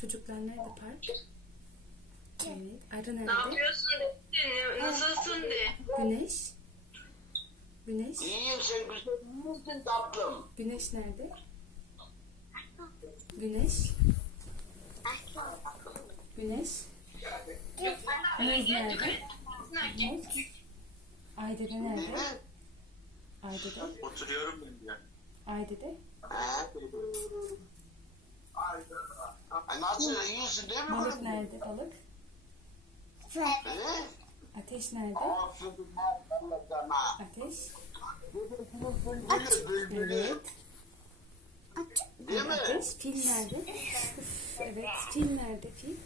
Çocuklar nerede park? Evet. Arı Ne nerede? yapıyorsun de? Nasılsın de? Güneş. Güneş. İyiyim sen güzel misin tatlım? Güneş nerede? Güneş. Güneş. Muz nerede? Muz. Aydede nerede? Aydede. Oturuyorum ben ya. Aydede. Ha? Nasıl iyisin değil mi? Balık nerede balık? He? Ateş nerede? Sana. Ateş. Evet. Değil mi? Ateş. Fil nerede? Evet. Fil nerede fil?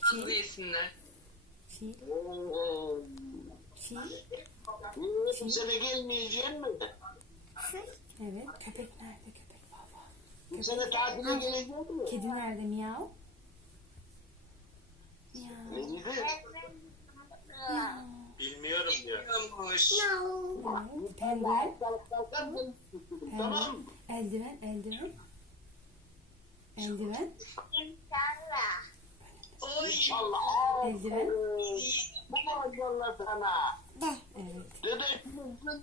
Hızlı yesinler. Fil. Fil. Ee, Bu sene gelmeyecek mi? Evet. Köpek nerede köpek? Bu sene tatile gelecek mi? Kedi nerede? Miyav. Ne Miyav. dedi? Bilmiyorum diyor. Bilmiyormuş. Penguen. Tamam mı? Eldiven. Eldiven. Eldiven. Oy. İnşallah. Eldiven. Bu maşallah sana. Evet. Dede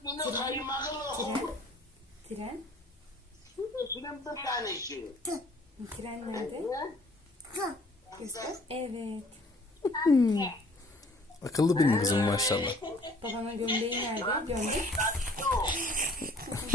benim kaymağı Tren. Tren. Dedesinin bir tanesi. Tren nerede? Ne? Göster. Evet. Akıllı benim kızım maşallah. Babana gömleği nerede? Gömlek.